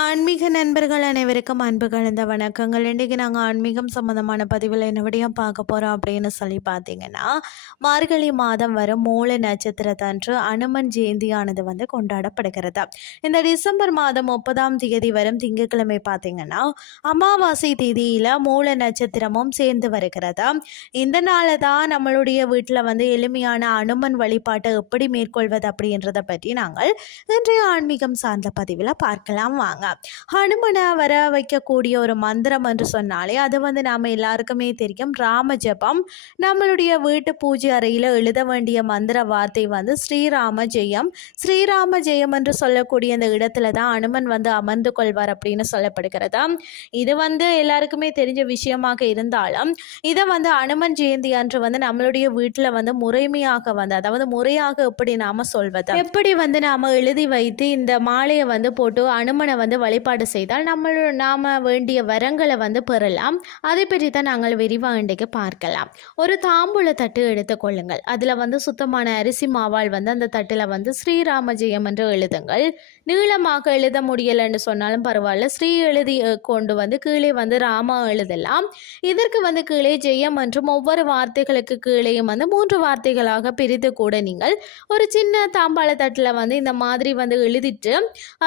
ஆன்மீக நண்பர்கள் அனைவருக்கும் அன்பு கலந்த வணக்கங்கள். இன்றைக்கி நாங்கள் ஆன்மீகம் சம்மந்தமான பதிவில் என்ன பார்க்க போகிறோம் அப்படின்னு சொல்லி பார்த்தீங்கன்னா மார்கழி மாதம் வரும் மூல நட்சத்திரத்தன்று அனுமன் ஜெயந்தியானது வந்து கொண்டாடப்படுகிறது. இந்த டிசம்பர் மாதம் முப்பதாம் தேதி வரும் திங்கட்கிழமை பார்த்தீங்கன்னா அமாவாசை தேதியில் மூல நட்சத்திரமும் சேர்ந்து வருகிறது. இந்த நாளை தான் நம்மளுடைய வீட்டில் வந்து எளிமையான அனுமன் வழிபாட்டை எப்படி மேற்கொள்வது அப்படின்றத பற்றி நாங்கள் இன்றைய ஆன்மீகம் சார்ந்த பதிவில் பார்க்கலாம். வாங்க. ஹனுமனை வர வைக்கக்கூடிய ஒரு மந்திரம் என்று சொன்னாலே அது வந்து நாம் எல்லாருக்குமே தெரியும். ராம ஜபம் நம்மளுடைய வீட்டு பூஜை அறையில் எழுத வேண்டிய மந்திர வார்த்தை வந்து ஸ்ரீராம ஜெயம். ஸ்ரீராம ஜெயம் என்று சொல்லக்கூடிய அந்த இடத்துல தான் அனுமன் வந்து அமர்ந்து கொள்வார் அப்படின்னு சொல்லப்படுகிறது. இது வந்து எல்லாருக்குமே தெரிஞ்ச விஷயமாக இருந்தாலும் இதை வந்து அனுமன் ஜெயந்தி அன்று வந்து நம்மளுடைய வீட்டில் வந்து முறைமையாக வந்து அதாவது முறையாக எப்படி நாம சொல்வது? எப்படி வந்து நாம எழுதி வைத்து இந்த மாலையை வந்து போட்டு அனுமனை வந்து வழிபாடு செய்தால் நம்ம நாம் வேண்டிய வரங்களை வந்து பெறலாம். அதை பற்றி தான் நாங்கள் விரிவாக இன்றைக்கு பார்க்கலாம். ஒரு தாம்பூல தட்டு எடுத்துக்கொள்ளுங்கள் அதில் வந்து சுத்தமான அரிசி மாவால் வந்து அந்த தட்டில் வந்து ஸ்ரீராம ஜெயம் என்று எழுதுங்கள். நீளமாக எழுத முடியலைன்னு சொன்னாலும் பரவாயில்ல. ஸ்ரீ எழுதி கொண்டு வந்து கீழே வந்து ராமா எழுதலாம். இதற்கு வந்து கீழே ஜெயம் என்றும் ஒவ்வொரு வார்த்தைகளுக்கு கீழேயும் வந்து மூன்று வார்த்தைகளாக பிரித்து கூட நீங்கள் ஒரு சின்ன தாம்பாள தட்டில் வந்து இந்த மாதிரி வந்து எழுதிட்டு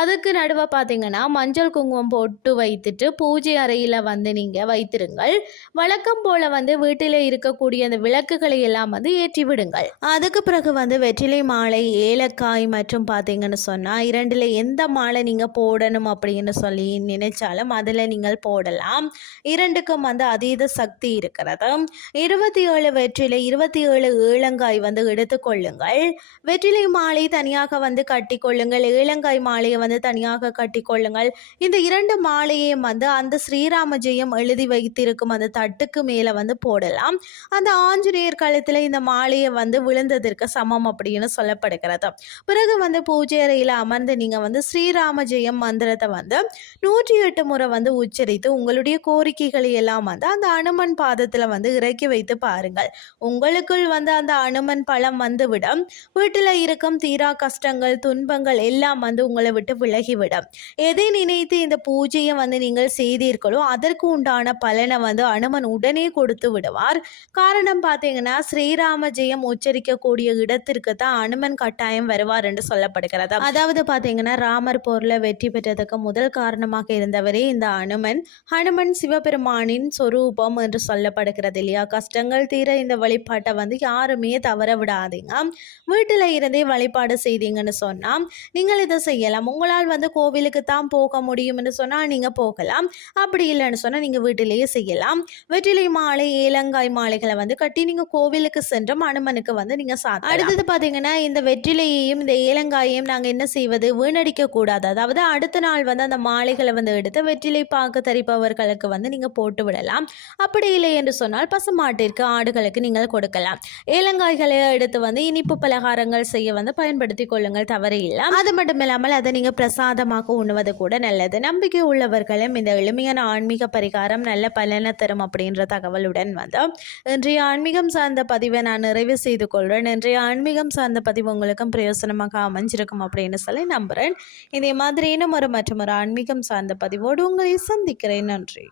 அதுக்கு நடுவை பார்த்தீங்கன்னா மஞ்சள் குங்குமம் போட்டு வைத்துட்டு பூஜை அறையில் வந்து நீங்கள் வைத்திருங்கள். வழக்கம் போல் வந்து வீட்டில் இருக்கக்கூடிய அந்த விளக்குகளை எல்லாம் வந்து ஏற்றி விடுங்கள். அதுக்கு பிறகு வந்து வெற்றிலை மாலை ஏலக்காய் மற்றும் பார்த்தீங்கன்னு சொன்னால் இரண்டில் எந்த மாலை நீங்கள் போடணும் அப்படின்னு சொல்லி நினைச்சாலும் அதில் நீங்கள் போடலாம். இரண்டுக்கும் வந்து அதீத சக்தி இருக்கிறது. இருபத்தி ஏழு வெற்றிலை இருபத்தி ஏழு ஏலங்காய் வந்து எடுத்துக்கொள்ளுங்கள் வெற்றிலை மாலை தனியாக வந்து கட்டிக்கொள்ளுங்கள் ஏலங்காய் மாலையை வந்து தனியாக கொள்ளுங்கள் இந்த இரண்டு மாலையையும் வந்து அந்த ஸ்ரீராம ஜெயம் எழுதி வைத்திருக்கும் அந்த தட்டுக்கு மேலே வந்து போடலாம். அந்த ஆஞ்சநேயர் காலத்தில் இந்த மாலையை வந்து விழுந்ததற்கு சமம் அப்படின்னு சொல்லப்படுகிறது. பிறகு வந்து பூஜை அறையில் அமர்ந்து நீங்கள் வந்து ஸ்ரீராம ஜெயம் மந்திரத்தை வந்து நூற்றி எட்டு முறை வந்து உச்சரித்து உங்களுடைய கோரிக்கைகளை எல்லாம் வந்து அந்த அனுமன் பாதத்தில் வந்து இறக்கி வைத்து பாருங்கள். உங்களுக்குள் வந்து அந்த அனுமன் பழம் வந்துவிடும். வீட்டில் இருக்கும் தீரா கஷ்டங்கள் துன்பங்கள் எல்லாம் வந்து உங்களை விட்டு விலகிவிடும். எதை நினைத்து இந்த பூஜையை வந்து நீங்கள் செய்தீர்களோ அதற்கு உண்டான பலனை வந்து அனுமன் உடனே கொடுத்து விடுவார். காரணம் பார்த்தீங்கன்னா ஸ்ரீராம ஜெயம் உச்சரிக்கக்கூடிய இடத்திற்கு தான் அனுமன் கட்டாயம் வருவார் என்று சொல்லப்படுகிறது. அதாவது பார்த்தீங்கன்னா ராமர் போரில் வெற்றி பெற்றதுக்கு முதல் காரணமாக இருந்தவரே இந்த அனுமன். ஹனுமன் சிவபெருமானின் சொரூபம் என்று சொல்லப்படுகிறது இல்லையா? கஷ்டங்கள் தீர இந்த வழிபாட்டை வந்து யாருமே தவற விடாதீங்க. வீட்டில் இருந்தே வழிபாடு செய்தீங்கன்னு சொன்னால் நீங்கள் இதை செய்யலாம். உங்களால் வந்து கோவிலுக்கு தான் போக முடியும்னு சொன்னால் நீங்கள் போகலாம். அப்படி இல்லைன்னு சொன்னால் நீங்கள் வீட்டிலேயே செய்யலாம். வெற்றிலை மாலை ஏலங்காய் மாலைகளை வந்து கட்டி நீங்கள் கோவிலுக்கு சென்றும் அனுமனுக்கு வந்து நீங்கள் சா அடுத்தது பார்த்தீங்கன்னா இந்த வெற்றிலையையும் இந்த ஏலங்காயையும் நாங்கள் என்ன செய்வது? வீணடிக்க கூடாது. அதாவது அடுத்த நாள் வந்து அந்த மாலைகளை வந்து எடுத்து வெற்றிலை பாக்கு தரிப்பவர்களுக்கு வந்து நீங்கள் போட்டு விடலாம். அப்படி இல்லை என்று சொன்னால் பசுமாட்டிற்கு ஆடுகளுக்கு நீங்கள் கொடுக்கலாம். ஏலங்காய்களை எடுத்து வந்து இனிப்பு பலகாரங்கள் செய்ய வந்து பயன்படுத்தி கொள்ளுங்கள். தவறு இல்லை அது மட்டும் இல்லாமல் அதை நீங்கள் பிரசாதமாக உண்ணுவது கூட நல்லது. நம்பிக்கை உள்ளவர்களும் இந்த எளிமையான ஆன்மீக பரிகாரம் நல்ல பலனை தரும் அப்படின்ற தகவலுடன் வந்து இன்றைய ஆன்மீகம் சார்ந்த பதிவை நான் நிறைவு செய்து கொள்கிறேன் இன்றைய ஆன்மீகம் சார்ந்த பதிவு உங்களுக்கும் பிரயோசனமாக அமைஞ்சிருக்கும் அப்படின்னு சொல்லி நம்புகிறேன் இதே மாதிரி இன்னும் ஒரு மற்றும் ஒரு ஆன்மீகம் சார்ந்த பதிவோடு உங்களை சந்திக்கிறேன். நன்றி.